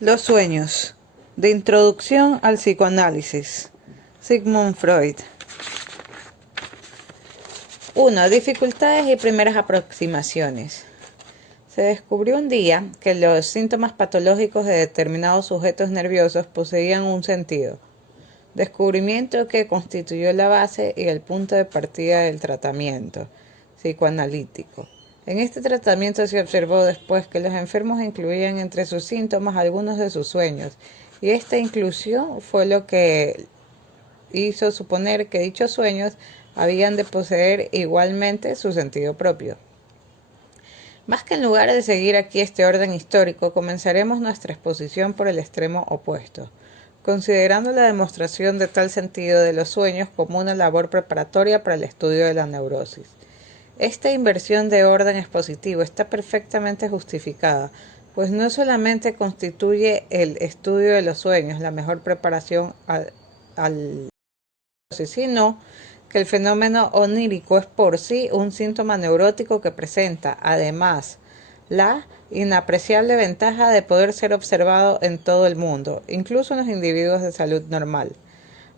Los sueños. De introducción al psicoanálisis. Sigmund Freud. 1. Dificultades y primeras aproximaciones. Se descubrió un día que los síntomas patológicos de determinados sujetos nerviosos poseían un sentido. Descubrimiento que constituyó la base y el punto de partida del tratamiento psicoanalítico. En este tratamiento se observó después que los enfermos incluían entre sus síntomas algunos de sus sueños, y esta inclusión fue lo que hizo suponer que dichos sueños habían de poseer igualmente su sentido propio. Más que en lugar de seguir aquí este orden histórico, comenzaremos nuestra exposición por el extremo opuesto, considerando la demostración de tal sentido de los sueños como una labor preparatoria para el estudio de la neurosis. Esta inversión de orden expositivo está perfectamente justificada, pues no solamente constituye el estudio de los sueños la mejor preparación al sino que el fenómeno onírico es por sí un síntoma neurótico que presenta, además, la inapreciable ventaja de poder ser observado en todo el mundo, incluso en los individuos de salud normal.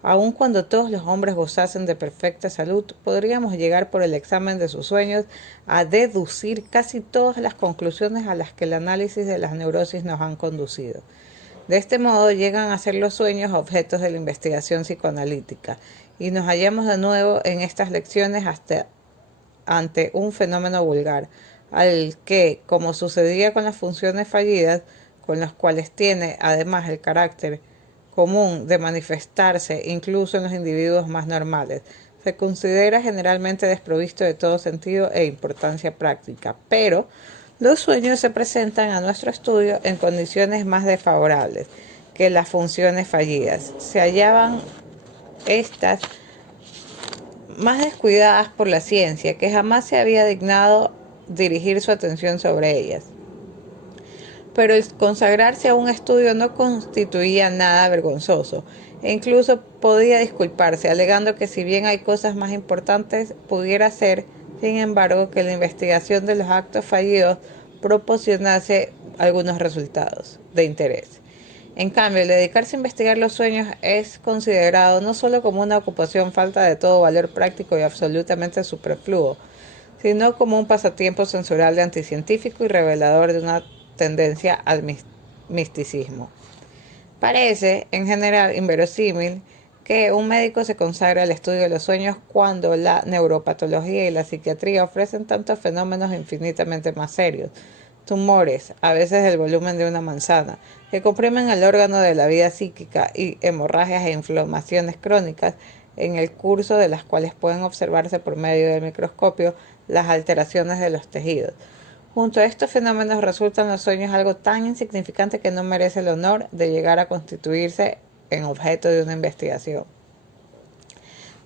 Aun cuando todos los hombres gozasen de perfecta salud, podríamos llegar por el examen de sus sueños a deducir casi todas las conclusiones a las que el análisis de las neurosis nos han conducido. De este modo llegan a ser los sueños objetos de la investigación psicoanalítica, y nos hallamos de nuevo en estas lecciones ante un fenómeno vulgar, al que, como sucedía con las funciones fallidas, con las cuales tiene además el carácter común de manifestarse incluso en los individuos más normales, se considera generalmente desprovisto de todo sentido e importancia práctica, pero los sueños se presentan a nuestro estudio en condiciones más desfavorables que las funciones fallidas. Se hallaban estas más descuidadas por la ciencia, que jamás se había dignado dirigir su atención sobre ellas. Pero el consagrarse a un estudio no constituía nada vergonzoso, e incluso podía disculparse, alegando que si bien hay cosas más importantes, pudiera ser, sin embargo, que la investigación de los actos fallidos proporcionase algunos resultados de interés. En cambio, el dedicarse a investigar los sueños es considerado no solo como una ocupación falta de todo valor práctico y absolutamente superfluo, sino como un pasatiempo censurable anticientífico y revelador de una tendencia al misticismo. Parece, en general, inverosímil que un médico se consagre al estudio de los sueños cuando la neuropatología y la psiquiatría ofrecen tantos fenómenos infinitamente más serios, tumores, a veces del volumen de una manzana, que comprimen el órgano de la vida psíquica, y hemorragias e inflamaciones crónicas, en el curso de las cuales pueden observarse por medio del microscopio las alteraciones de los tejidos. Junto a estos fenómenos resultan los sueños algo tan insignificante que no merece el honor de llegar a constituirse en objeto de una investigación.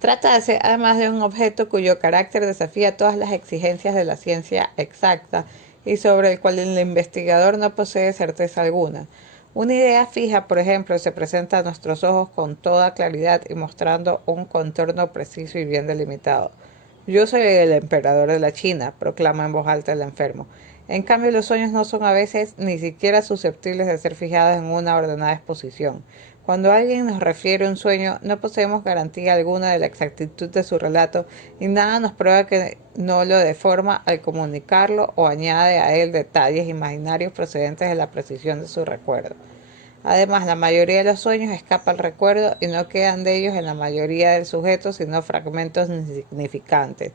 Trátase además de un objeto cuyo carácter desafía todas las exigencias de la ciencia exacta y sobre el cual el investigador no posee certeza alguna. Una idea fija, por ejemplo, se presenta a nuestros ojos con toda claridad y mostrando un contorno preciso y bien delimitado. Yo soy el emperador de la China, proclama en voz alta el enfermo. En cambio, los sueños no son a veces ni siquiera susceptibles de ser fijados en una ordenada exposición. Cuando alguien nos refiere un sueño, no poseemos garantía alguna de la exactitud de su relato, y nada nos prueba que no lo deforma al comunicarlo o añade a él detalles imaginarios procedentes de la precisión de su recuerdo. Además, la mayoría de los sueños escapa al recuerdo y no quedan de ellos en la mayoría del sujeto sino fragmentos insignificantes.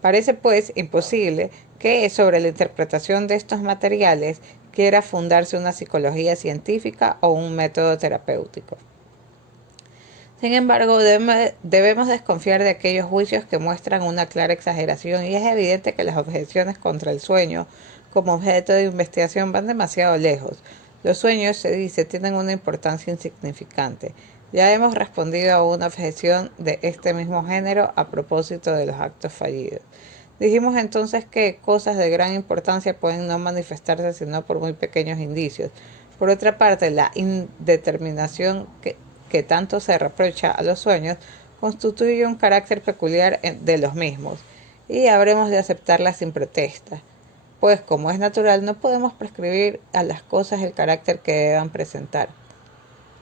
Parece, pues, imposible que sobre la interpretación de estos materiales quiera fundarse una psicología científica o un método terapéutico. Sin embargo, debemos desconfiar de aquellos juicios que muestran una clara exageración, y es evidente que las objeciones contra el sueño como objeto de investigación van demasiado lejos. Los sueños, se dice, tienen una importancia insignificante. Ya hemos respondido a una objeción de este mismo género a propósito de los actos fallidos. Dijimos entonces que cosas de gran importancia pueden no manifestarse sino por muy pequeños indicios. Por otra parte, la indeterminación que tanto se reprocha a los sueños constituye un carácter peculiar de los mismos, y habremos de aceptarla sin protesta. pues como es natural no podemos prescribir a las cosas el carácter que deban presentar.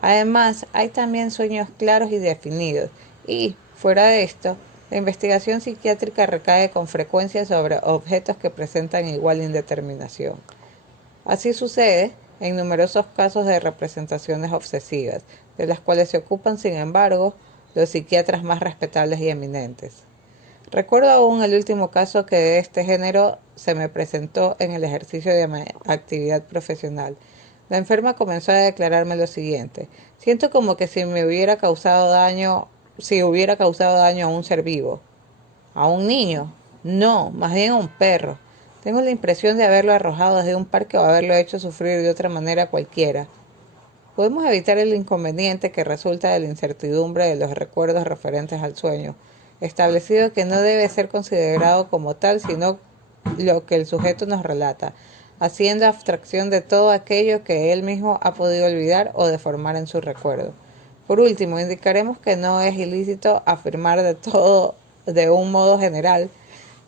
Además, hay también sueños claros y definidos, y, fuera de esto, la investigación psiquiátrica recae con frecuencia sobre objetos que presentan igual indeterminación. Así sucede en numerosos casos de representaciones obsesivas, de las cuales se ocupan, sin embargo, los psiquiatras más respetables y eminentes. Recuerdo aún el último caso que de este género se me presentó en el ejercicio de mi actividad profesional. La enferma comenzó a declararme lo siguiente: siento como que si hubiera causado daño a un ser vivo. ¿A un niño? No, más bien a un perro. Tengo la impresión de haberlo arrojado desde un parque o haberlo hecho sufrir de otra manera cualquiera. Podemos evitar el inconveniente que resulta de la incertidumbre de los recuerdos referentes al sueño, establecido que no debe ser considerado como tal, sino lo que el sujeto nos relata, haciendo abstracción de todo aquello que él mismo ha podido olvidar o deformar en su recuerdo. Por último, indicaremos que no es ilícito afirmar de un modo general,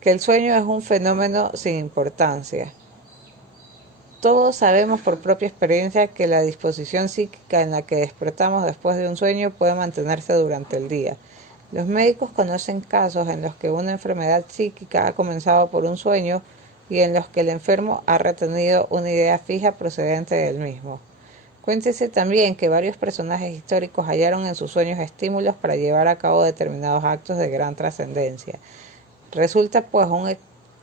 que el sueño es un fenómeno sin importancia. Todos sabemos por propia experiencia que la disposición psíquica en la que despertamos después de un sueño puede mantenerse durante el día. Los médicos conocen casos en los que una enfermedad psíquica ha comenzado por un sueño y en los que el enfermo ha retenido una idea fija procedente del mismo. Cuéntese también que varios personajes históricos hallaron en sus sueños estímulos para llevar a cabo determinados actos de gran trascendencia. Resulta pues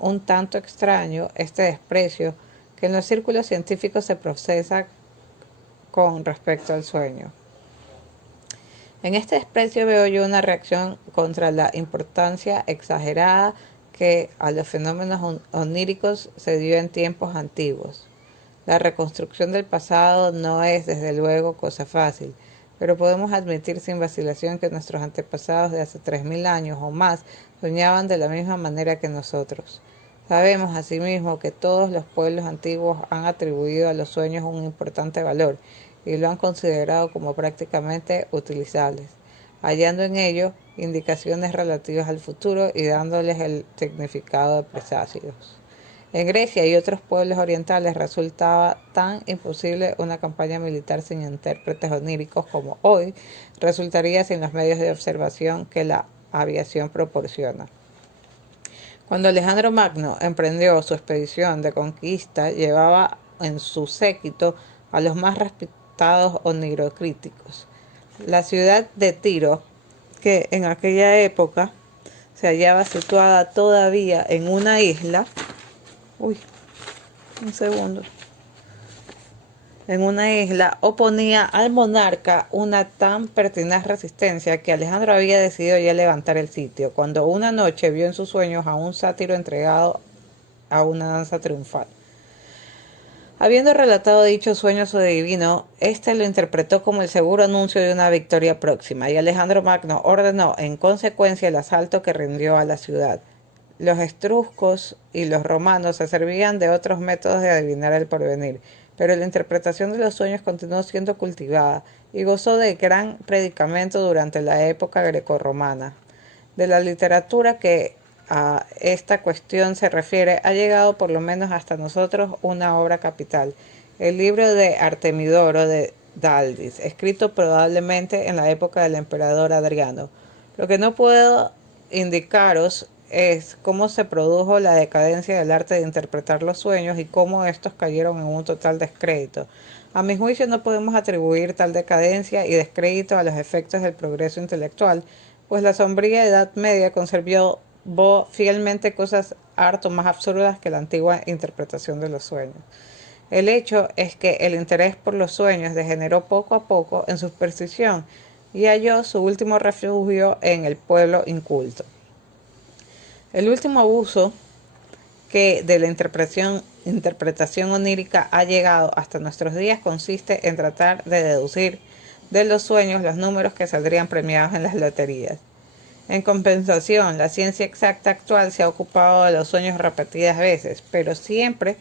un tanto extraño este desprecio que en los círculos científicos se procesa con respecto al sueño. En este desprecio veo yo una reacción contra la importancia exagerada que a los fenómenos oníricos se dio en tiempos antiguos. La reconstrucción del pasado no es, desde luego, cosa fácil, pero podemos admitir sin vacilación que nuestros antepasados de hace 3000 años o más soñaban de la misma manera que nosotros. Sabemos asimismo que todos los pueblos antiguos han atribuido a los sueños un importante valor y lo han considerado como prácticamente utilizables, hallando en ello indicaciones relativas al futuro y dándoles el significado de presagios. En Grecia y otros pueblos orientales resultaba tan imposible una campaña militar sin intérpretes oníricos como hoy resultaría sin los medios de observación que la aviación proporciona. Cuando Alejandro Magno emprendió su expedición de conquista, llevaba en su séquito a los más respetados onirocríticos. La ciudad de Tiro, que en aquella época se hallaba situada todavía en una isla, oponía al monarca una tan pertinaz resistencia que Alejandro había decidido ya levantar el sitio, cuando una noche vio en sus sueños a un sátiro entregado a una danza triunfal. Habiendo relatado dicho sueño a su adivino, éste lo interpretó como el seguro anuncio de una victoria próxima, y Alejandro Magno ordenó en consecuencia el asalto que rindió a la ciudad. Los etruscos y los romanos se servían de otros métodos de adivinar el porvenir, pero la interpretación de los sueños continuó siendo cultivada y gozó de gran predicamento durante la época grecorromana. De la literatura que a esta cuestión se refiere, ha llegado por lo menos hasta nosotros una obra capital, el libro de Artemidoro de Daldis, escrito probablemente en la época del emperador Adriano. Lo que no puedo indicaros es cómo se produjo la decadencia del arte de interpretar los sueños y cómo estos cayeron en un total descrédito. A mi juicio no podemos atribuir tal decadencia y descrédito a los efectos del progreso intelectual, pues la sombría Edad Media conservó fielmente cosas harto más absurdas que la antigua interpretación de los sueños. El hecho es que el interés por los sueños degeneró poco a poco en superstición y halló su último refugio en el pueblo inculto. El último abuso que de la interpretación onírica ha llegado hasta nuestros días consiste en tratar de deducir de los sueños los números que saldrían premiados en las loterías. En compensación, la ciencia exacta actual se ha ocupado de los sueños repetidas veces, pero siempre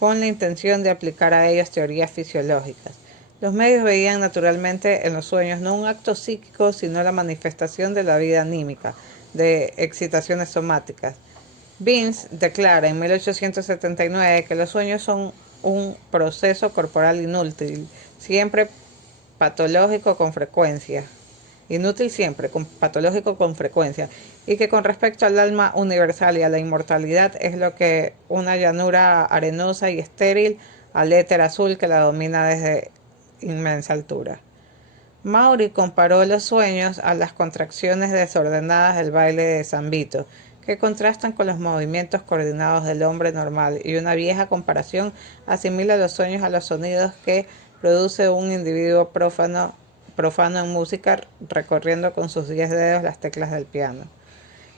con la intención de aplicar a ellos teorías fisiológicas. Los medios veían naturalmente en los sueños no un acto psíquico, sino la manifestación de la vida anímica, de excitaciones somáticas. Vince declara en 1879 que los sueños son un proceso corporal inútil, siempre patológico con frecuencia. Inútil siempre, patológico con frecuencia. Y que con respecto al alma universal y a la inmortalidad es lo que una llanura arenosa y estéril al éter azul que la domina desde inmensa altura. Maury comparó los sueños a las contracciones desordenadas del baile de San Vito, que contrastan con los movimientos coordinados del hombre normal, y una vieja comparación asimila los sueños a los sonidos que produce un individuo profano en música recorriendo con sus 10 dedos las teclas del piano.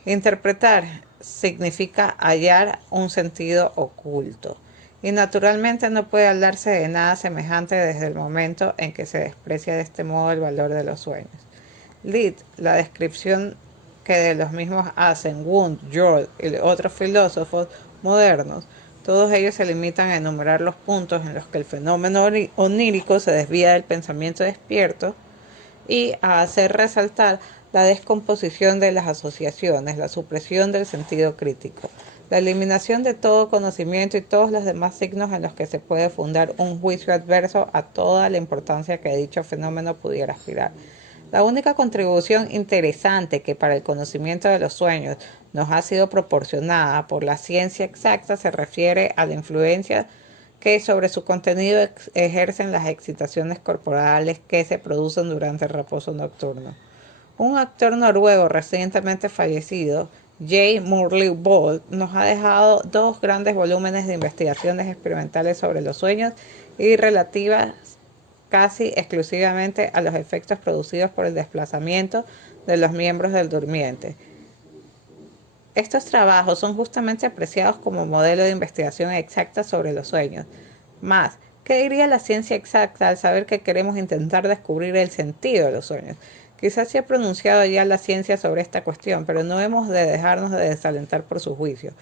Interpretar significa hallar un sentido oculto, y naturalmente no puede hablarse de nada semejante desde el momento en que se desprecia de este modo el valor de los sueños. Litt, la descripción que de los mismos hacen Wundt, George y otros filósofos modernos, todos ellos se limitan a enumerar los puntos en los que el fenómeno onírico se desvía del pensamiento despierto y a hacer resaltar la descomposición de las asociaciones, la supresión del sentido crítico, la eliminación de todo conocimiento y todos los demás signos en los que se puede fundar un juicio adverso a toda la importancia que dicho fenómeno pudiera aspirar. La única contribución interesante que para el conocimiento de los sueños nos ha sido proporcionada por la ciencia exacta se refiere a la influencia que sobre su contenido ejercen las excitaciones corporales que se producen durante el reposo nocturno. Un actor noruego recientemente fallecido, J. Morley Bold, nos ha dejado 2 grandes volúmenes de investigaciones experimentales sobre los sueños y relativas casi exclusivamente a los efectos producidos por el desplazamiento de los miembros del durmiente. Estos trabajos son justamente apreciados como modelo de investigación exacta sobre los sueños. Más, ¿qué diría la ciencia exacta al saber que queremos intentar descubrir el sentido de los sueños? Quizás se ha pronunciado ya la ciencia sobre esta cuestión, pero no hemos de dejarnos de desalentar por su juicio,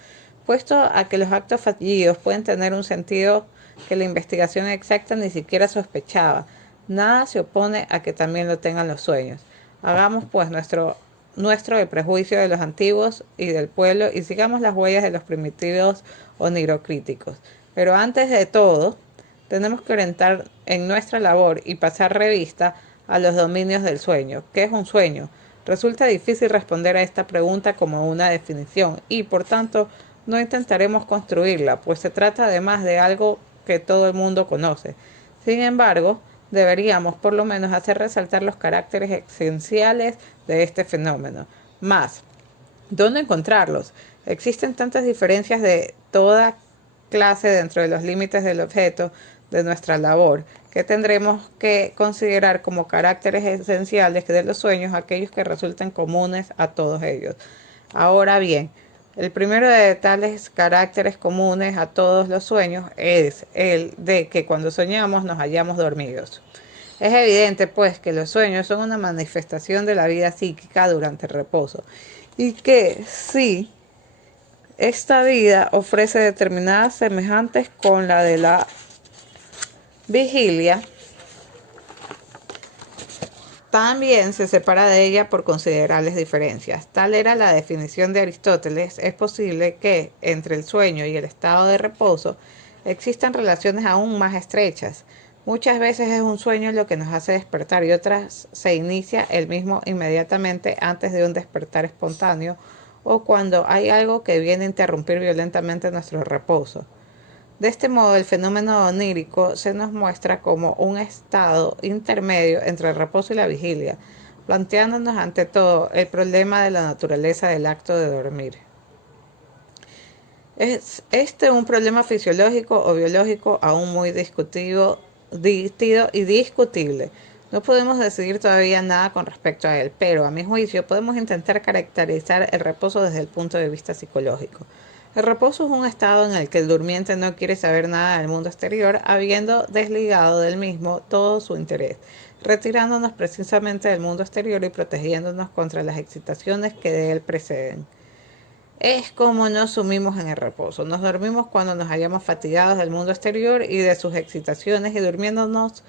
puesto a que los actos fallidos pueden tener un sentido que la investigación exacta ni siquiera sospechaba. Nada se opone a que también lo tengan los sueños. Hagamos pues nuestro el prejuicio de los antiguos y del pueblo y sigamos las huellas de los primitivos onirocríticos. Pero antes de todo, tenemos que orientar en nuestra labor y pasar revista a los dominios del sueño. ¿Qué es un sueño? Resulta difícil responder a esta pregunta como una definición y, por tanto, no intentaremos construirla, pues se trata además de algo que todo el mundo conoce. Sin embargo, deberíamos por lo menos hacer resaltar los caracteres esenciales de este fenómeno. Más, ¿dónde encontrarlos? Existen tantas diferencias de toda clase dentro de los límites del objeto de nuestra labor que tendremos que considerar como caracteres esenciales de los sueños aquellos que resulten comunes a todos ellos. Ahora bien, el primero de tales caracteres comunes a todos los sueños es el de que cuando soñamos nos hallamos dormidos. Es evidente, pues, que los sueños son una manifestación de la vida psíquica durante el reposo y que sí, esta vida ofrece determinadas semejantes con la de la vigilia, también se separa de ella por considerables diferencias. Tal era la definición de Aristóteles. Es posible que entre el sueño y el estado de reposo existan relaciones aún más estrechas. Muchas veces es un sueño lo que nos hace despertar y otras se inicia el mismo inmediatamente antes de un despertar espontáneo o cuando hay algo que viene a interrumpir violentamente nuestro reposo. De este modo, el fenómeno onírico se nos muestra como un estado intermedio entre el reposo y la vigilia, planteándonos ante todo el problema de la naturaleza del acto de dormir. ¿Es este un problema fisiológico o biológico aún muy discutido y discutible? No podemos decidir todavía nada con respecto a él, pero a mi juicio podemos intentar caracterizar el reposo desde el punto de vista psicológico. El reposo es un estado en el que el durmiente no quiere saber nada del mundo exterior, habiendo desligado del mismo todo su interés, retirándonos precisamente del mundo exterior y protegiéndonos contra las excitaciones que de él preceden. Es como nos sumimos en el reposo. Nos dormimos cuando nos hallamos fatigados del mundo exterior y de sus excitaciones y durmiéndonos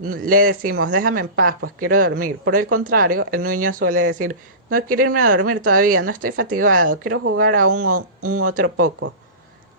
le decimos, déjame en paz, pues quiero dormir. Por el contrario, el niño suele decir, no quiero irme a dormir todavía, no estoy fatigado, quiero jugar aún un otro poco.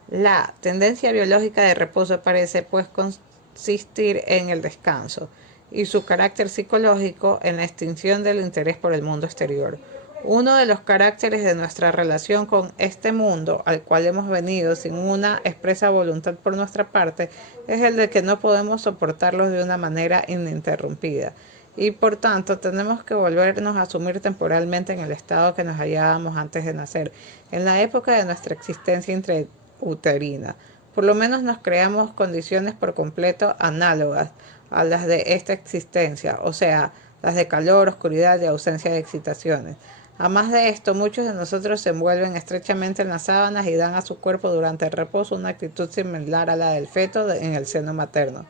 La tendencia biológica de reposo parece pues consistir en el descanso y su carácter psicológico en la extinción del interés por el mundo exterior. Uno de los caracteres de nuestra relación con este mundo, al cual hemos venido sin una expresa voluntad por nuestra parte, es el de que no podemos soportarlos de una manera ininterrumpida. Y por tanto tenemos que volvernos a sumir temporalmente en el estado que nos hallábamos antes de nacer, en la época de nuestra existencia intrauterina. Por lo menos nos creamos condiciones por completo análogas a las de esta existencia, o sea, las de calor, oscuridad y ausencia de excitaciones. Además de esto, muchos de nosotros se envuelven estrechamente en las sábanas y dan a su cuerpo durante el reposo una actitud similar a la del feto en el seno materno.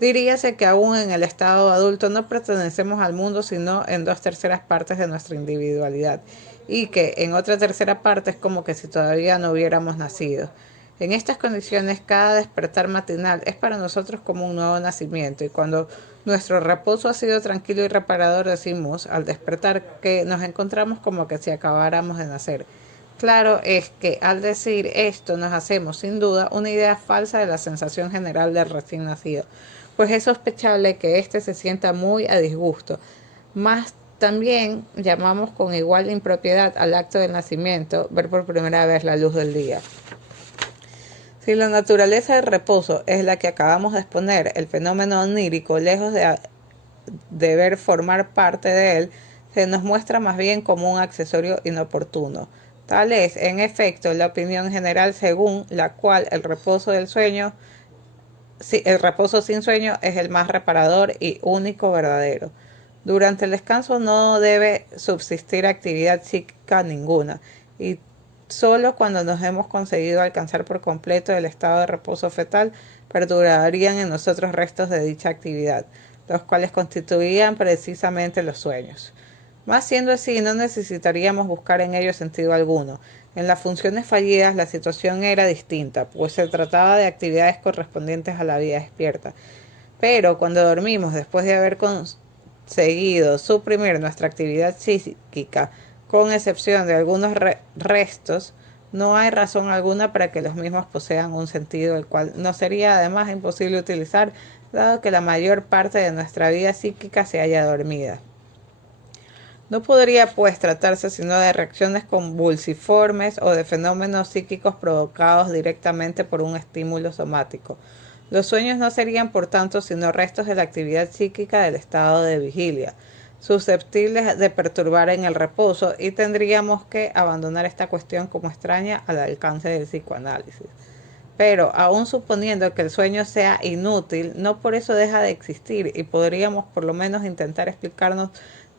Diríase que aún en el estado adulto no pertenecemos al mundo sino en 2/3 partes de nuestra individualidad y que en otra tercera parte es como que si todavía no hubiéramos nacido. En estas condiciones, cada despertar matinal es para nosotros como un nuevo nacimiento y cuando nuestro reposo ha sido tranquilo y reparador, decimos al despertar que nos encontramos como que si acabáramos de nacer. Claro es que al decir esto nos hacemos sin duda una idea falsa de la sensación general del recién nacido, pues es sospechable que éste se sienta muy a disgusto. Mas también llamamos con igual impropiedad al acto del nacimiento ver por primera vez la luz del día. Si la naturaleza del reposo es la que acabamos de exponer, el fenómeno onírico, lejos de deber formar parte de él, se nos muestra más bien como un accesorio inoportuno. Tal es, en efecto, la opinión general según la cual el reposo sin sueño es el más reparador y único verdadero. Durante el descanso no debe subsistir actividad psíquica ninguna, y solo cuando nos hemos conseguido alcanzar por completo el estado de reposo fetal perdurarían en nosotros restos de dicha actividad, los cuales constituían precisamente los sueños. Mas siendo así, no necesitaríamos buscar en ello sentido alguno. En las funciones fallidas la situación era distinta, pues se trataba de actividades correspondientes a la vida despierta. Pero cuando dormimos, después de haber conseguido suprimir nuestra actividad psíquica, con excepción de algunos restos, no hay razón alguna para que los mismos posean un sentido, el cual no sería además imposible utilizar, dado que la mayor parte de nuestra vida psíquica se halla dormida. No podría pues tratarse sino de reacciones convulsiformes o de fenómenos psíquicos provocados directamente por un estímulo somático. Los sueños no serían por tanto sino restos de la actividad psíquica del estado de vigilia, susceptibles de perturbar en el reposo, y tendríamos que abandonar esta cuestión como extraña al alcance del psicoanálisis. Pero, aun suponiendo que el sueño sea inútil, no por eso deja de existir y podríamos por lo menos intentar explicarnos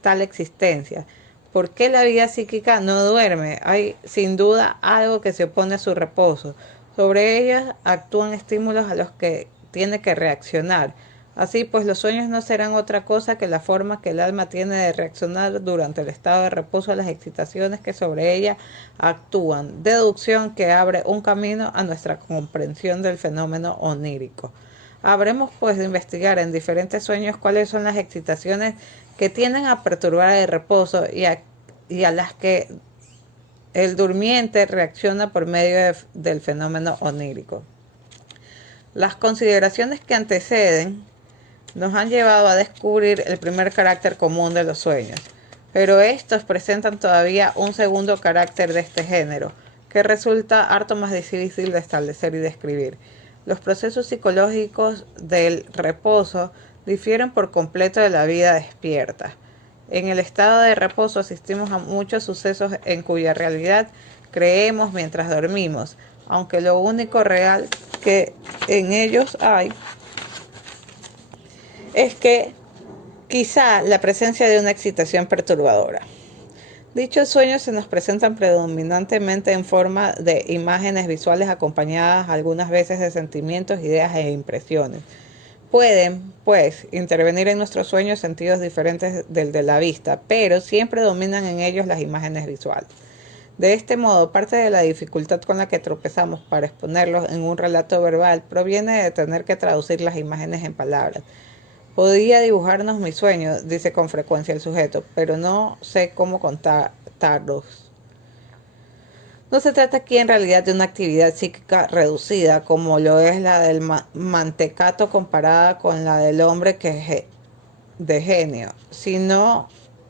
tal existencia. ¿Por qué la vida psíquica no duerme? Hay sin duda algo que se opone a su reposo. Sobre ellas actúan estímulos a los que tiene que reaccionar. Así pues, los sueños no serán otra cosa que la forma que el alma tiene de reaccionar durante el estado de reposo a las excitaciones que sobre ella actúan, deducción que abre un camino a nuestra comprensión del fenómeno onírico. Habremos pues de investigar en diferentes sueños cuáles son las excitaciones que tienden a perturbar el reposo y a las que el durmiente reacciona por medio del fenómeno onírico. Las consideraciones que anteceden nos han llevado a descubrir el primer carácter común de los sueños, pero estos presentan todavía un segundo carácter de este género, que resulta harto más difícil de establecer y describir. Los procesos psicológicos del reposo difieren por completo de la vida despierta. En el estado de reposo asistimos a muchos sucesos en cuya realidad creemos mientras dormimos, aunque lo único real que en ellos hay es que quizá la presencia de una excitación perturbadora. Dichos sueños se nos presentan predominantemente en forma de imágenes visuales acompañadas algunas veces de sentimientos, ideas e impresiones. Pueden, pues, intervenir en nuestros sueños sentidos diferentes del de la vista, pero siempre dominan en ellos las imágenes visuales. De este modo, parte de la dificultad con la que tropezamos para exponerlos en un relato verbal proviene de tener que traducir las imágenes en palabras. Podía dibujarnos mis sueños, dice con frecuencia el sujeto, pero no sé cómo contarlos. No se trata aquí en realidad de una actividad psíquica reducida, como lo es la del mantecato comparada con la del hombre de genio, sino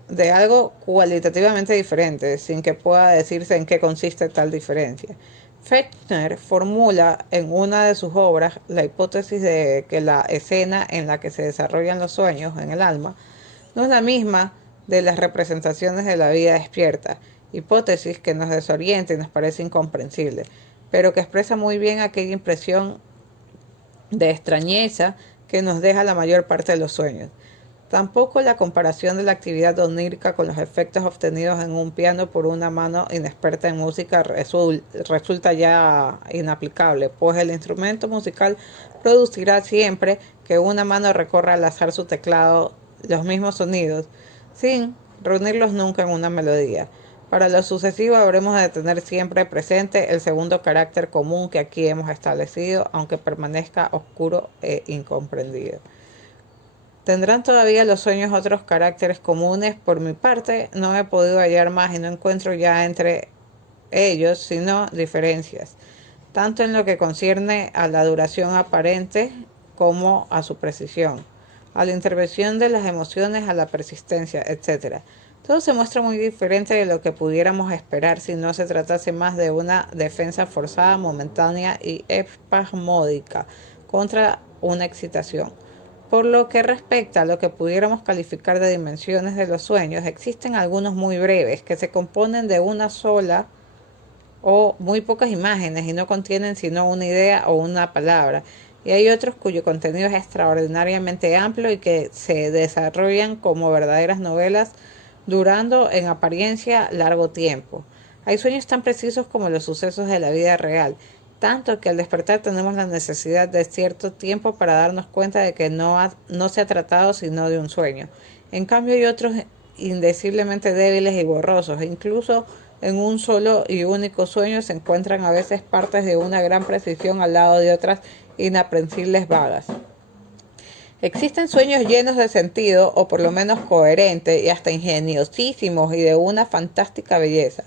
de algo cualitativamente diferente, sin que pueda decirse en qué consiste tal diferencia. Fechner formula en una de sus obras la hipótesis de que la escena en la que se desarrollan los sueños en el alma no es la misma de las representaciones de la vida despierta, hipótesis que nos desorienta y nos parece incomprensible, pero que expresa muy bien aquella impresión de extrañeza que nos deja la mayor parte de los sueños. Tampoco la comparación de la actividad onírica con los efectos obtenidos en un piano por una mano inexperta en música resulta ya inaplicable, pues el instrumento musical producirá siempre que una mano recorra al azar su teclado los mismos sonidos, sin reunirlos nunca en una melodía. Para lo sucesivo habremos de tener siempre presente el segundo carácter común que aquí hemos establecido, aunque permanezca oscuro e incomprendido. ¿Tendrán todavía los sueños otros caracteres comunes? Por mi parte, no he podido hallar más y no encuentro ya entre ellos sino diferencias, tanto en lo que concierne a la duración aparente como a su precisión, a la intervención de las emociones, a la persistencia, etc. Todo se muestra muy diferente de lo que pudiéramos esperar si no se tratase más de una defensa forzada, momentánea y espasmódica contra una excitación. Por lo que respecta a lo que pudiéramos calificar de dimensiones de los sueños, existen algunos muy breves que se componen de una sola o muy pocas imágenes y no contienen sino una idea o una palabra. Y hay otros cuyo contenido es extraordinariamente amplio y que se desarrollan como verdaderas novelas durando en apariencia largo tiempo. Hay sueños tan precisos como los sucesos de la vida real, tanto que al despertar tenemos la necesidad de cierto tiempo para darnos cuenta de que no se ha tratado sino de un sueño. En cambio hay otros indeciblemente débiles y borrosos, e incluso en un solo y único sueño se encuentran a veces partes de una gran precisión al lado de otras inaprensibles vagas. Existen sueños llenos de sentido, o por lo menos coherentes, y hasta ingeniosísimos y de una fantástica belleza.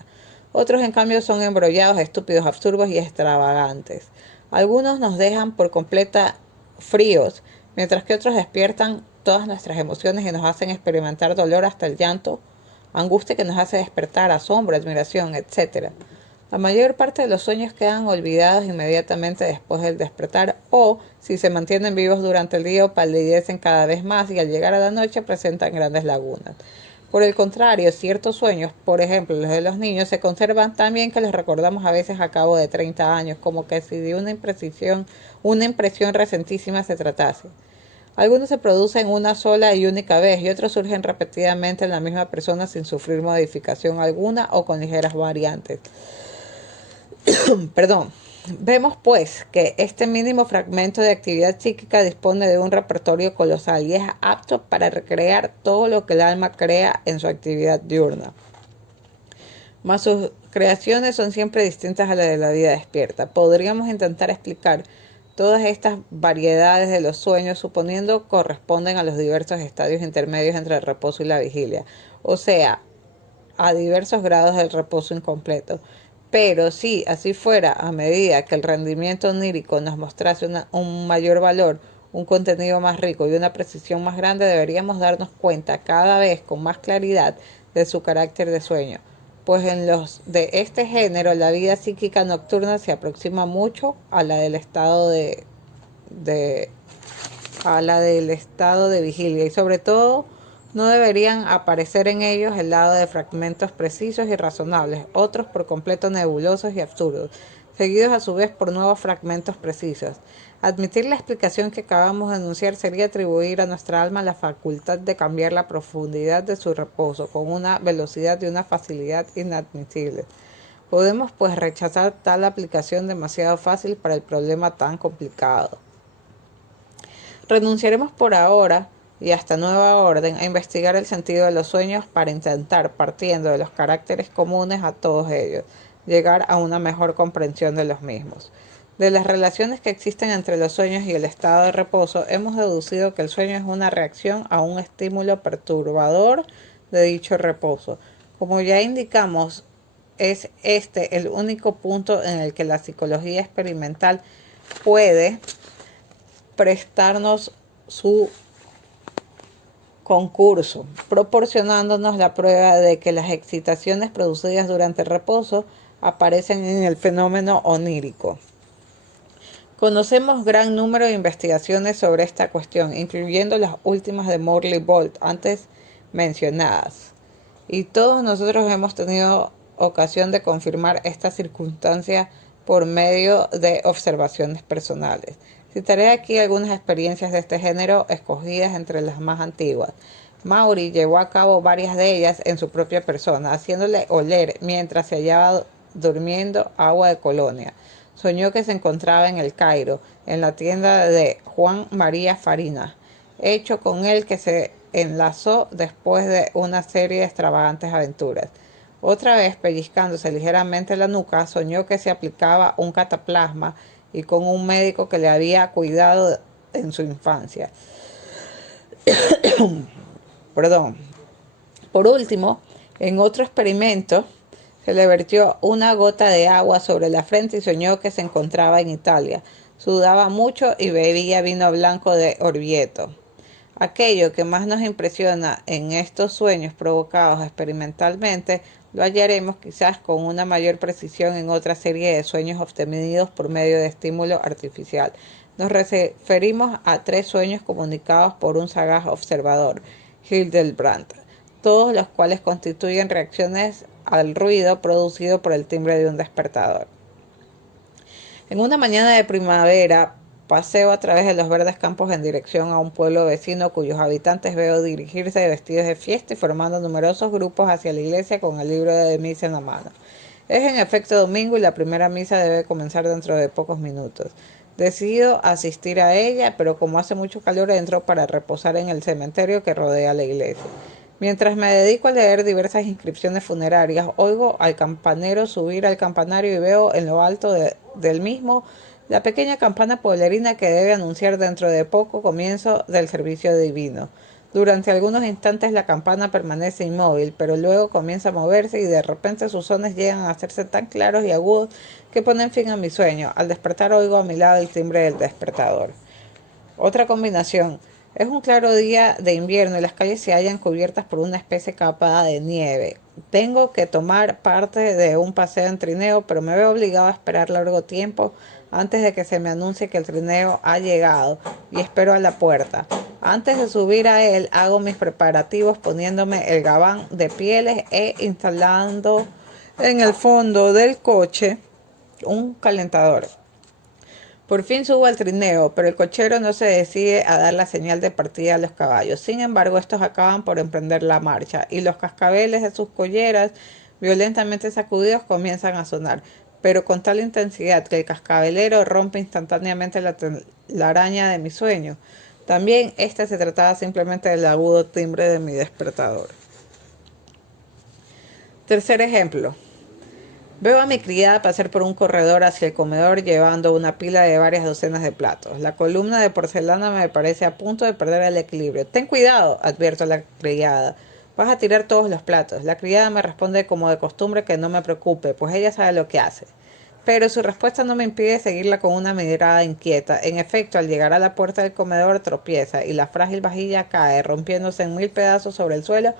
Otros, en cambio, son embrollados, estúpidos, absurdos y extravagantes. Algunos nos dejan por completa fríos, mientras que otros despiertan todas nuestras emociones y nos hacen experimentar dolor hasta el llanto, angustia que nos hace despertar, asombro, admiración, etc. La mayor parte de los sueños quedan olvidados inmediatamente después del despertar o, si se mantienen vivos durante el día, palidecen cada vez más y al llegar a la noche presentan grandes lagunas. Por el contrario, ciertos sueños, por ejemplo los de los niños, se conservan tan bien que los recordamos a veces a cabo de 30 años, como que si de una impresión recentísima se tratase. Algunos se producen una sola y única vez y otros surgen repetidamente en la misma persona sin sufrir modificación alguna o con ligeras variantes. Perdón. Vemos pues que este mínimo fragmento de actividad psíquica dispone de un repertorio colosal y es apto para recrear todo lo que el alma crea en su actividad diurna. Mas sus creaciones son siempre distintas a las de la vida despierta. Podríamos intentar explicar todas estas variedades de los sueños suponiendo corresponden a los diversos estadios intermedios entre el reposo y la vigilia, o sea, a diversos grados del reposo incompleto. Pero si así fuera, a medida que el rendimiento onírico nos mostrase un mayor valor, un contenido más rico y una precisión más grande, deberíamos darnos cuenta cada vez con más claridad de su carácter de sueño, pues en los de este género la vida psíquica nocturna se aproxima mucho a la del estado de vigilia y sobre todo no deberían aparecer en ellos el lado de fragmentos precisos y razonables, otros por completo nebulosos y absurdos, seguidos a su vez por nuevos fragmentos precisos. Admitir la explicación que acabamos de enunciar sería atribuir a nuestra alma la facultad de cambiar la profundidad de su reposo con una velocidad y una facilidad inadmisibles. Podemos pues rechazar tal aplicación demasiado fácil para el problema tan complicado. Renunciaremos por ahora y hasta nueva orden a investigar el sentido de los sueños para intentar, partiendo de los caracteres comunes a todos ellos, llegar a una mejor comprensión de los mismos. De las relaciones que existen entre los sueños y el estado de reposo, hemos deducido que el sueño es una reacción a un estímulo perturbador de dicho reposo. Como ya indicamos, es este el único punto en el que la psicología experimental puede prestarnos su concurso, proporcionándonos la prueba de que las excitaciones producidas durante el reposo aparecen en el fenómeno onírico. Conocemos gran número de investigaciones sobre esta cuestión, incluyendo las últimas de Morley Bolt antes mencionadas. Y todos nosotros hemos tenido ocasión de confirmar esta circunstancia por medio de observaciones personales. Citaré aquí algunas experiencias de este género escogidas entre las más antiguas. Maury llevó a cabo varias de ellas en su propia persona, haciéndole oler mientras se hallaba durmiendo agua de colonia. Soñó que se encontraba en El Cairo, en la tienda de Juan María Farina, hecho con él que se enlazó después de una serie de extravagantes aventuras. Otra vez, pellizcándose ligeramente la nuca, soñó que se aplicaba un cataplasma y con un médico que le había cuidado en su infancia. Perdón. Por último, en otro experimento, se le vertió una gota de agua sobre la frente y soñó que se encontraba en Italia. Sudaba mucho y bebía vino blanco de Orvieto. Aquello que más nos impresiona en estos sueños provocados experimentalmente lo hallaremos quizás con una mayor precisión en otra serie de sueños obtenidos por medio de estímulo artificial. Nos referimos a 3 sueños comunicados por un sagaz observador, Hildebrandt, todos los cuales constituyen reacciones al ruido producido por el timbre de un despertador. En una mañana de primavera, paseo a través de los verdes campos en dirección a un pueblo vecino cuyos habitantes veo dirigirse vestidos de fiesta y formando numerosos grupos hacia la iglesia con el libro de misa en la mano. Es en efecto domingo y la primera misa debe comenzar dentro de pocos minutos. Decido asistir a ella, pero como hace mucho calor entro para reposar en el cementerio que rodea la iglesia. Mientras me dedico a leer diversas inscripciones funerarias, oigo al campanero subir al campanario y veo en lo alto del mismo la pequeña campana pueblerina que debe anunciar dentro de poco comienzo del servicio divino. Durante algunos instantes la campana permanece inmóvil, pero luego comienza a moverse y de repente sus sones llegan a hacerse tan claros y agudos que ponen fin a mi sueño. Al despertar oigo a mi lado el timbre del despertador. Otra combinación. Es un claro día de invierno y las calles se hallan cubiertas por una especie capa de nieve. Tengo que tomar parte de un paseo en trineo, pero me veo obligado a esperar largo tiempo antes de que se me anuncie que el trineo ha llegado y espero a la puerta. Antes de subir a él, hago mis preparativos poniéndome el gabán de pieles e instalando en el fondo del coche un calentador. Por fin subo al trineo, pero el cochero no se decide a dar la señal de partida a los caballos. Sin embargo, estos acaban por emprender la marcha y los cascabeles de sus colleras, violentamente sacudidos, comienzan a sonar, pero con tal intensidad que el cascabelero rompe instantáneamente la araña de mi sueño. También se trataba simplemente del agudo timbre de mi despertador. Tercer ejemplo. Veo a mi criada pasar por un corredor hacia el comedor llevando una pila de varias docenas de platos. La columna de porcelana me parece a punto de perder el equilibrio. Ten cuidado, advierto a la criada. Vas a tirar todos los platos. La criada me responde como de costumbre que no me preocupe, pues ella sabe lo que hace. Pero su respuesta no me impide seguirla con una mirada inquieta. En efecto, al llegar a la puerta del comedor tropieza y la frágil vajilla cae, rompiéndose en 1000 pedazos sobre el suelo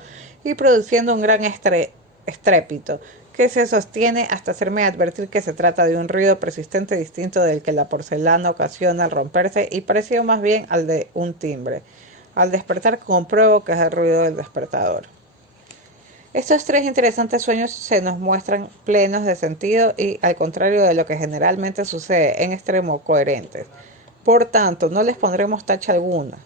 y produciendo un gran estrépito que se sostiene hasta hacerme advertir que se trata de un ruido persistente distinto del que la porcelana ocasiona al romperse y parecido más bien al de un timbre. Al despertar compruebo que es el ruido del despertador. Estos 3 interesantes sueños se nos muestran plenos de sentido y, al contrario de lo que generalmente sucede, en extremo coherentes. Por tanto, no les pondremos tacha alguna.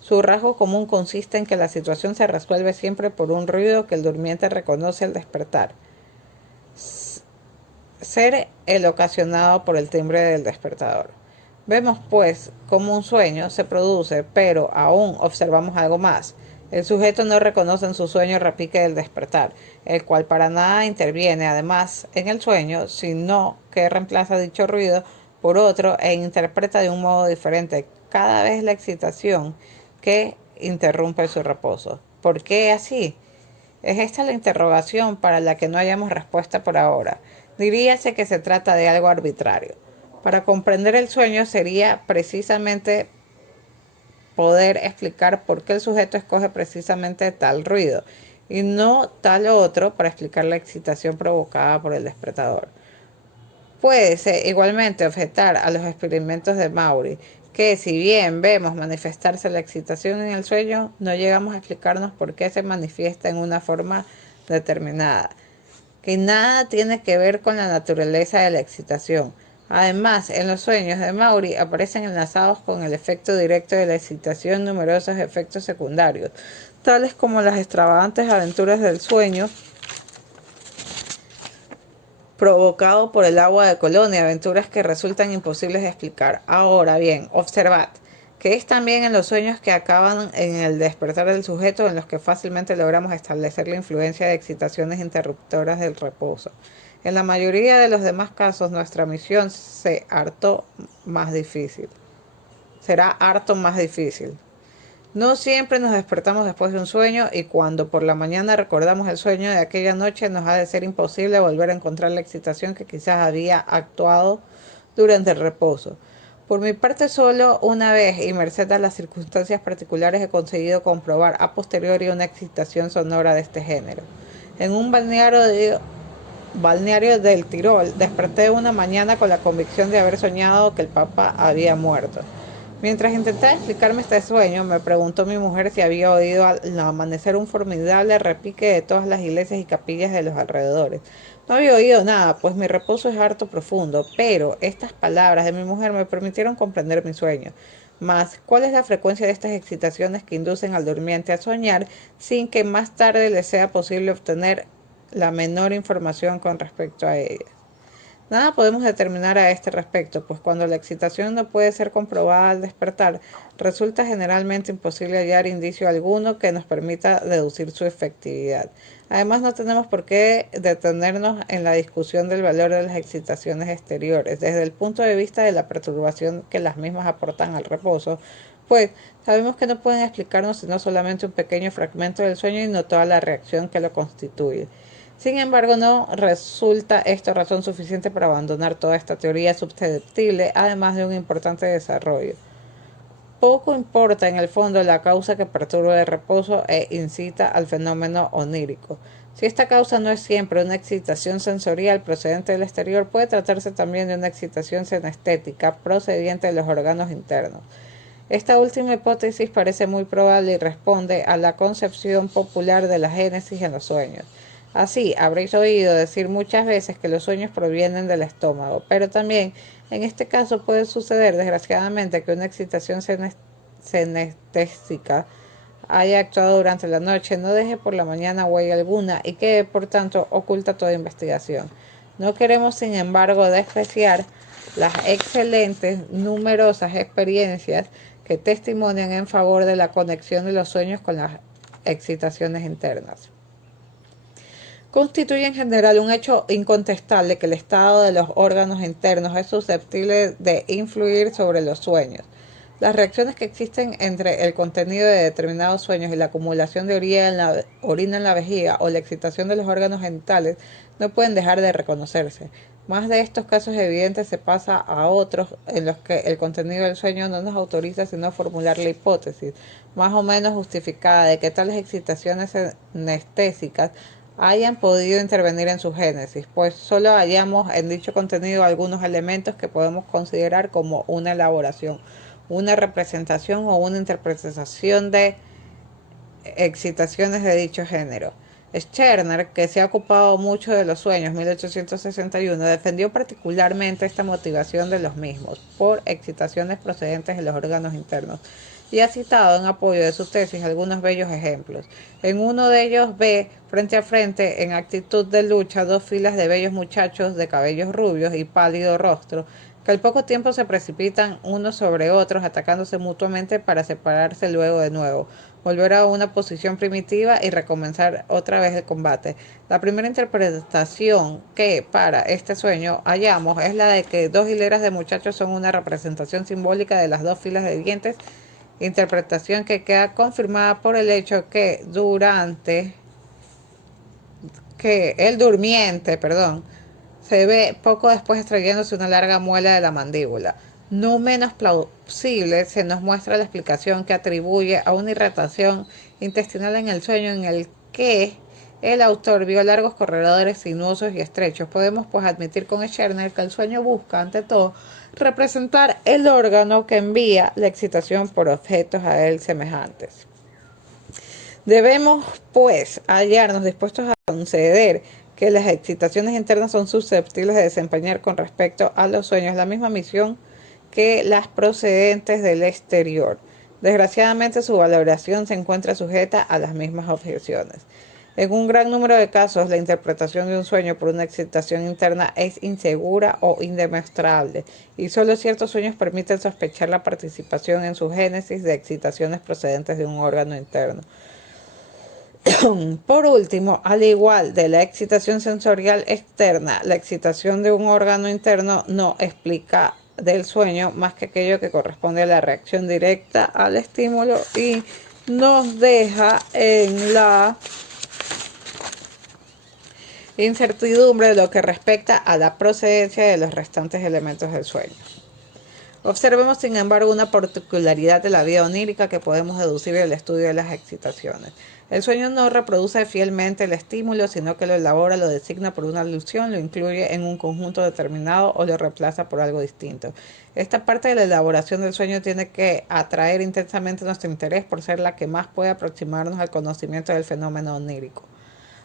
Su rasgo común consiste en que la situación se resuelve siempre por un ruido que el durmiente reconoce al despertar, ser el ocasionado por el timbre del despertador. Vemos, pues, cómo un sueño se produce, pero aún observamos algo más. El sujeto no reconoce en su sueño el repique del despertar, el cual para nada interviene, además, en el sueño, sino que reemplaza dicho ruido por otro e interpreta de un modo diferente cada vez la excitación que interrumpe su reposo. ¿Por qué así? Es esta la interrogación para la que no hayamos respuesta por ahora. Diríase que se trata de algo arbitrario. Para comprender el sueño sería precisamente poder explicar por qué el sujeto escoge precisamente tal ruido y no tal otro para explicar la excitación provocada por el despertador. Puede igualmente objetar a los experimentos de Maury que si bien vemos manifestarse la excitación en el sueño, no llegamos a explicarnos por qué se manifiesta en una forma determinada, que nada tiene que ver con la naturaleza de la excitación. Además, en los sueños de Maury aparecen enlazados con el efecto directo de la excitación numerosos efectos secundarios, tales como las extravagantes aventuras del sueño provocado por el agua de Colonia, aventuras que resultan imposibles de explicar. Ahora bien, observad que es también en los sueños que acaban en el despertar del sujeto en los que fácilmente logramos establecer la influencia de excitaciones interruptoras del reposo. En la mayoría de los demás casos, nuestra misión será harto más difícil. No siempre nos despertamos después de un sueño y cuando por la mañana recordamos el sueño de aquella noche nos ha de ser imposible volver a encontrar la excitación que quizás había actuado durante el reposo. Por mi parte solo una vez y merced a las circunstancias particulares he conseguido comprobar a posteriori una excitación sonora de este género. En un balneario del Tirol desperté una mañana con la convicción de haber soñado que el Papa había muerto. Mientras intentaba explicarme este sueño, me preguntó mi mujer si había oído al amanecer un formidable repique de todas las iglesias y capillas de los alrededores. No había oído nada, pues mi reposo es harto profundo, pero estas palabras de mi mujer me permitieron comprender mi sueño. Mas, ¿cuál es la frecuencia de estas excitaciones que inducen al durmiente a soñar sin que más tarde le sea posible obtener la menor información con respecto a ellas? Nada podemos determinar a este respecto, pues cuando la excitación no puede ser comprobada al despertar, resulta generalmente imposible hallar indicio alguno que nos permita deducir su efectividad. Además, no tenemos por qué detenernos en la discusión del valor de las excitaciones exteriores, desde el punto de vista de la perturbación que las mismas aportan al reposo, pues sabemos que no pueden explicarnos sino solamente un pequeño fragmento del sueño y no toda la reacción que lo constituye. Sin embargo, no resulta esto razón suficiente para abandonar toda esta teoría susceptible, además de un importante desarrollo. Poco importa en el fondo la causa que perturba el reposo e incita al fenómeno onírico. Si esta causa no es siempre una excitación sensorial procedente del exterior, puede tratarse también de una excitación senestética procedente de los órganos internos. Esta última hipótesis parece muy probable y responde a la concepción popular de la génesis en los sueños. Así, habréis oído decir muchas veces que los sueños provienen del estómago, pero también en este caso puede suceder, desgraciadamente, que una excitación senestésica haya actuado durante la noche, no deje por la mañana huella alguna y quede, por tanto, oculta toda investigación. No queremos, sin embargo, despreciar las excelentes, numerosas experiencias que testimonian en favor de la conexión de los sueños con las excitaciones internas. Constituye en general un hecho incontestable que el estado de los órganos internos es susceptible de influir sobre los sueños. Las reacciones que existen entre el contenido de determinados sueños y la acumulación de orina en la vejiga o la excitación de los órganos genitales no pueden dejar de reconocerse. Más de estos casos evidentes se pasa a otros en los que el contenido del sueño no nos autoriza sino a formular la hipótesis, más o menos justificada, de que tales excitaciones anestésicas hayan podido intervenir en su génesis, pues solo hallamos en dicho contenido algunos elementos que podemos considerar como una elaboración, una representación o una interpretación de excitaciones de dicho género. Scherner, que se ha ocupado mucho de los sueños, 1861, defendió particularmente esta motivación de los mismos por excitaciones procedentes de los órganos internos y ha citado en apoyo de su tesis algunos bellos ejemplos. En uno de ellos ve frente a frente, en actitud de lucha, dos filas de bellos muchachos de cabellos rubios y pálido rostro, que al poco tiempo se precipitan unos sobre otros, atacándose mutuamente para separarse luego de nuevo. volver a una posición primitiva y recomenzar otra vez el combate. La primera interpretación que para este sueño hallamos es la de que dos hileras de muchachos son una representación simbólica de las dos filas de dientes, interpretación que queda confirmada por el hecho que el durmiente, se ve poco después extrayéndose una larga muela de la mandíbula. No menos plausible se nos muestra la explicación que atribuye a una irritación intestinal en el sueño en el que el autor vio largos corredores sinuosos y estrechos. Podemos pues admitir con Scherner que el sueño busca, ante todo, representar el órgano que envía la excitación por objetos a él semejantes. Debemos, pues, hallarnos dispuestos a conceder que las excitaciones internas son susceptibles de desempeñar con respecto a los sueños la misma misión que las procedentes del exterior. Desgraciadamente, su valoración se encuentra sujeta a las mismas objeciones. En un gran número de casos, la interpretación de un sueño por una excitación interna es insegura o indemostrable, y solo ciertos sueños permiten sospechar la participación en su génesis de excitaciones procedentes de un órgano interno. Por último, al igual de la excitación sensorial externa, la excitación de un órgano interno no explica del sueño más que aquello que corresponde a la reacción directa al estímulo y nos deja en la incertidumbre de lo que respecta a la procedencia de los restantes elementos del sueño. Observemos, sin embargo, una particularidad de la vida onírica que podemos deducir del estudio de las excitaciones. El sueño no reproduce fielmente el estímulo, sino que lo elabora, lo designa por una alusión, lo incluye en un conjunto determinado o lo reemplaza por algo distinto. Esta parte de la elaboración del sueño tiene que atraer intensamente nuestro interés por ser la que más puede aproximarnos al conocimiento del fenómeno onírico.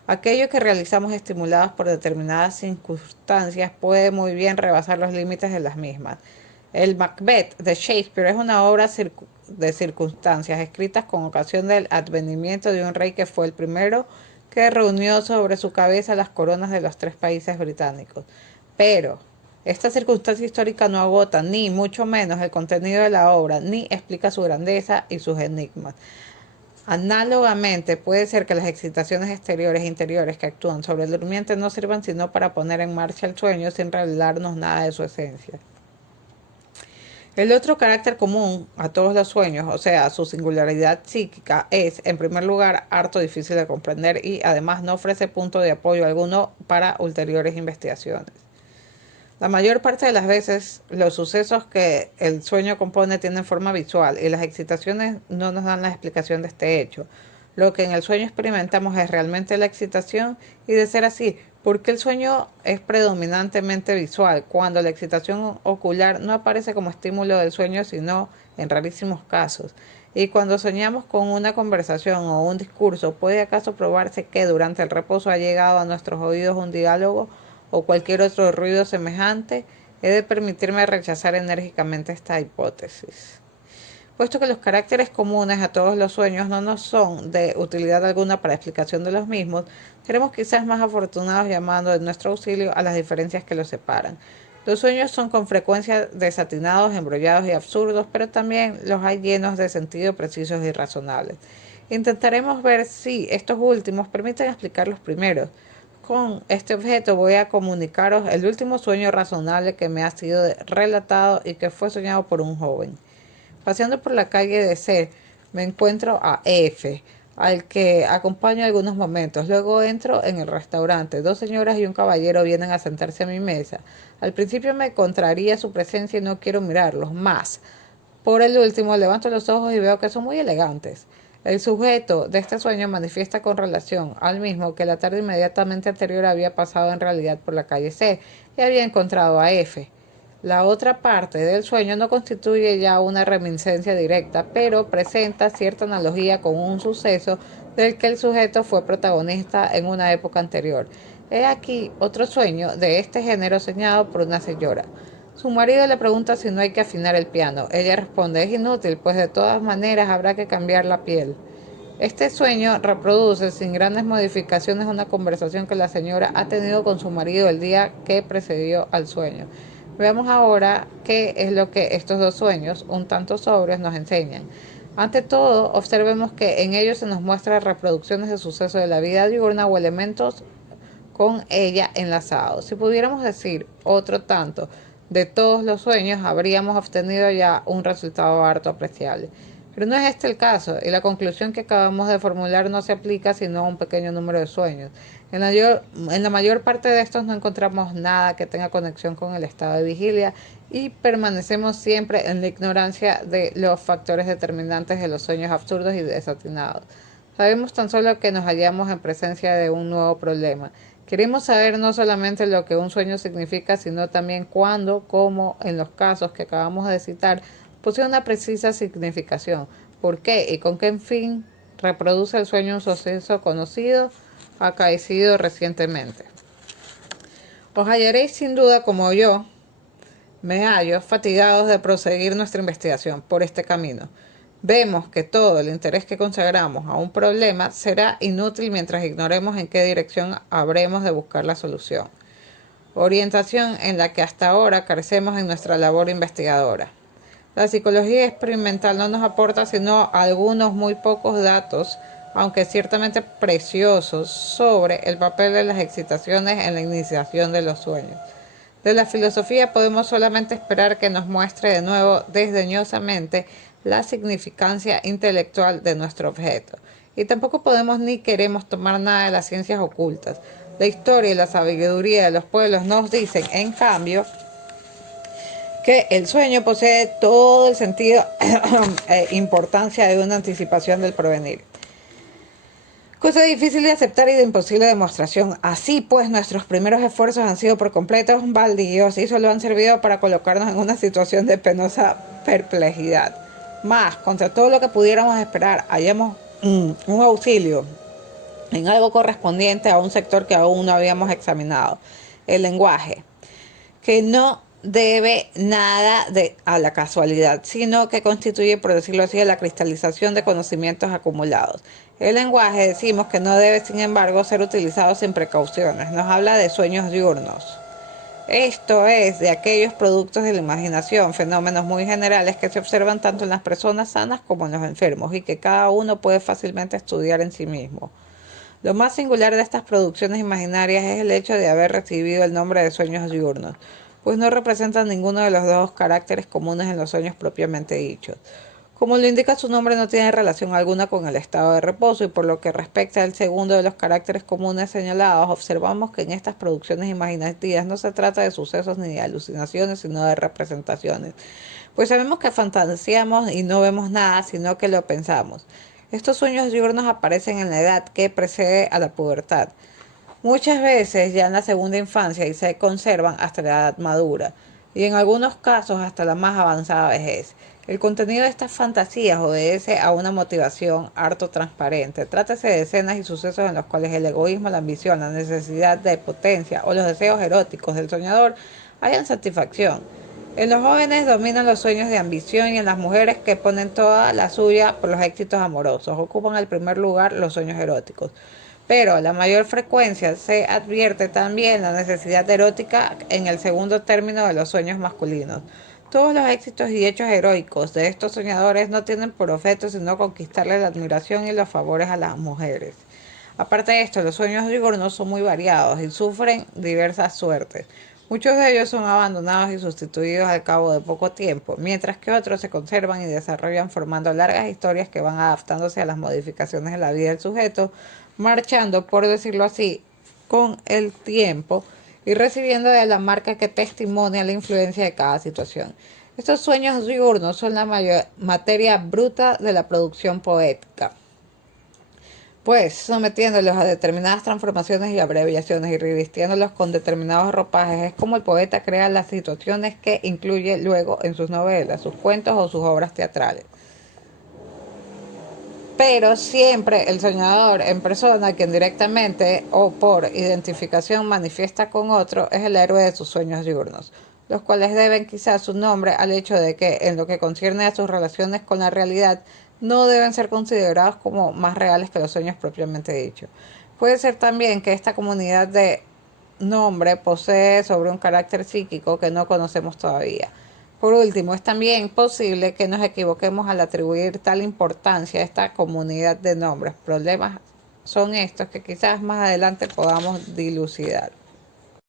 Aquello que realizamos estimulados por determinadas circunstancias puede muy bien rebasar los límites de las mismas. El Macbeth de Shakespeare es una obra de circunstancias escritas con ocasión del advenimiento de un rey que fue el primero que reunió sobre su cabeza las coronas de los 3 países británicos. Pero esta circunstancia histórica no agota ni mucho menos el contenido de la obra, ni explica su grandeza y sus enigmas. Análogamente, puede ser que las excitaciones exteriores e interiores que actúan sobre el durmiente no sirvan sino para poner en marcha el sueño sin revelarnos nada de su esencia. El otro carácter común a todos los sueños, o sea, su singularidad psíquica, es, en primer lugar, harto difícil de comprender y, además, no ofrece punto de apoyo alguno para ulteriores investigaciones. La mayor parte de las veces, los sucesos que el sueño compone tienen forma visual y las excitaciones no nos dan la explicación de este hecho. Lo que en el sueño experimentamos es realmente la excitación y, de ser así, ¿por qué el sueño es predominantemente visual cuando la excitación ocular no aparece como estímulo del sueño sino en rarísimos casos? Y cuando soñamos con una conversación o un discurso, ¿puede acaso probarse que durante el reposo ha llegado a nuestros oídos un diálogo o cualquier otro ruido semejante? He de permitirme rechazar enérgicamente esta hipótesis. Puesto que los caracteres comunes a todos los sueños no nos son de utilidad alguna para explicación de los mismos, seremos quizás más afortunados llamando en nuestro auxilio a las diferencias que los separan. Los sueños son con frecuencia desatinados, embrollados y absurdos, pero también los hay llenos de sentido, precisos y razonables. Intentaremos ver si estos últimos permiten explicar los primeros. Con este objeto voy a comunicaros el último sueño razonable que me ha sido relatado y que fue soñado por un joven. Paseando por la calle de C, me encuentro a F, al que acompaño algunos momentos. Luego entro en el restaurante. 2 señoras y un caballero vienen a sentarse a mi mesa. Al principio me contraría su presencia y no quiero mirarlos más. Por el último, levanto los ojos y veo que son muy elegantes. El sujeto de este sueño manifiesta con relación al mismo que la tarde inmediatamente anterior había pasado en realidad por la calle C y había encontrado a F. La otra parte del sueño no constituye ya una reminiscencia directa, pero presenta cierta analogía con un suceso del que el sujeto fue protagonista en una época anterior. He aquí otro sueño de este género soñado por una señora. Su marido le pregunta si no hay que afinar el piano. Ella responde: es inútil, pues de todas maneras habrá que cambiar la piel. Este sueño reproduce sin grandes modificaciones una conversación que la señora ha tenido con su marido el día que precedió al sueño. Veamos ahora qué es lo que estos 2 sueños, un tanto sobrios, nos enseñan. Ante todo, observemos que en ellos se nos muestran reproducciones de sucesos de la vida diurna o elementos con ella enlazados. Si pudiéramos decir otro tanto de todos los sueños, habríamos obtenido ya un resultado harto apreciable. Pero no es este el caso, y la conclusión que acabamos de formular no se aplica sino a un pequeño número de sueños. En la mayor parte de estos no encontramos nada que tenga conexión con el estado de vigilia y permanecemos siempre en la ignorancia de los factores determinantes de los sueños absurdos y desatinados. Sabemos tan solo que nos hallamos en presencia de un nuevo problema. Queremos saber no solamente lo que un sueño significa, sino también cuándo, cómo, en los casos que acabamos de citar, posee una precisa significación. ¿Por qué y con qué fin reproduce el sueño un suceso conocido, acaecido recientemente? Os hallaréis sin duda, como yo me hallo, fatigados de proseguir nuestra investigación por este camino. Vemos que todo el interés que consagramos a un problema será inútil mientras ignoremos en qué dirección habremos de buscar la solución. Orientación en la que hasta ahora carecemos en nuestra labor investigadora. La psicología experimental no nos aporta sino algunos muy pocos datos, aunque ciertamente preciosos, sobre el papel de las excitaciones en la iniciación de los sueños. De la filosofía podemos solamente esperar que nos muestre de nuevo desdeñosamente la significancia intelectual de nuestro objeto. Y tampoco podemos ni queremos tomar nada de las ciencias ocultas. La historia y la sabiduría de los pueblos nos dicen, en cambio, que el sueño posee todo el sentido e importancia de una anticipación del porvenir. Cosa difícil de aceptar y de imposible demostración. Así pues, nuestros primeros esfuerzos han sido por completo baldíos y solo han servido para colocarnos en una situación de penosa perplejidad. Más, contra todo lo que pudiéramos esperar, hallamos un auxilio en algo correspondiente a un sector que aún no habíamos examinado, el lenguaje, que no debe nada a la casualidad, sino que constituye, por decirlo así, la cristalización de conocimientos acumulados. El lenguaje, decimos que no debe, sin embargo, ser utilizado sin precauciones. Nos habla de sueños diurnos. Esto es, de aquellos productos de la imaginación, fenómenos muy generales que se observan tanto en las personas sanas como en los enfermos y que cada uno puede fácilmente estudiar en sí mismo. Lo más singular de estas producciones imaginarias es el hecho de haber recibido el nombre de sueños diurnos, pues no representan ninguno de los dos caracteres comunes en los sueños propiamente dichos. Como lo indica su nombre, no tiene relación alguna con el estado de reposo y por lo que respecta al segundo de los caracteres comunes señalados, observamos que en estas producciones imaginativas no se trata de sucesos ni de alucinaciones, sino de representaciones. Pues sabemos que fantaseamos y no vemos nada, sino que lo pensamos. Estos sueños diurnos aparecen en la edad que precede a la pubertad. Muchas veces ya en la segunda infancia y se conservan hasta la edad madura, y en algunos casos hasta la más avanzada vejez. El contenido de estas fantasías obedece a una motivación harto transparente. Trátase de escenas y sucesos en los cuales el egoísmo, la ambición, la necesidad de potencia o los deseos eróticos del soñador hayan satisfacción. En los jóvenes dominan los sueños de ambición y en las mujeres que ponen toda la suya por los éxitos amorosos ocupan el primer lugar los sueños eróticos. Pero a la mayor frecuencia se advierte también la necesidad erótica en el segundo término de los sueños masculinos. Todos los éxitos y hechos heroicos de estos soñadores no tienen por objeto sino conquistarle la admiración y los favores a las mujeres. Aparte de esto, los sueños diurnos son muy variados y sufren diversas suertes. Muchos de ellos son abandonados y sustituidos al cabo de poco tiempo, mientras que otros se conservan y desarrollan formando largas historias que van adaptándose a las modificaciones de la vida del sujeto, marchando, por decirlo así, con el tiempo y recibiendo de la marca que testimonia la influencia de cada situación. Estos sueños diurnos son la mayor materia bruta de la producción poética, pues sometiéndolos a determinadas transformaciones y abreviaciones y revistiéndolos con determinados ropajes es como el poeta crea las situaciones que incluye luego en sus novelas, sus cuentos o sus obras teatrales. Pero siempre el soñador en persona, quien directamente o por identificación manifiesta con otro, es el héroe de sus sueños diurnos, los cuales deben quizás su nombre al hecho de que, en lo que concierne a sus relaciones con la realidad, no deben ser considerados como más reales que los sueños propiamente dichos. Puede ser también que esta comunidad de nombre posee sobre un carácter psíquico que no conocemos todavía. Por último, es también posible que nos equivoquemos al atribuir tal importancia a esta comunidad de nombres. Problemas son estos que quizás más adelante podamos dilucidar.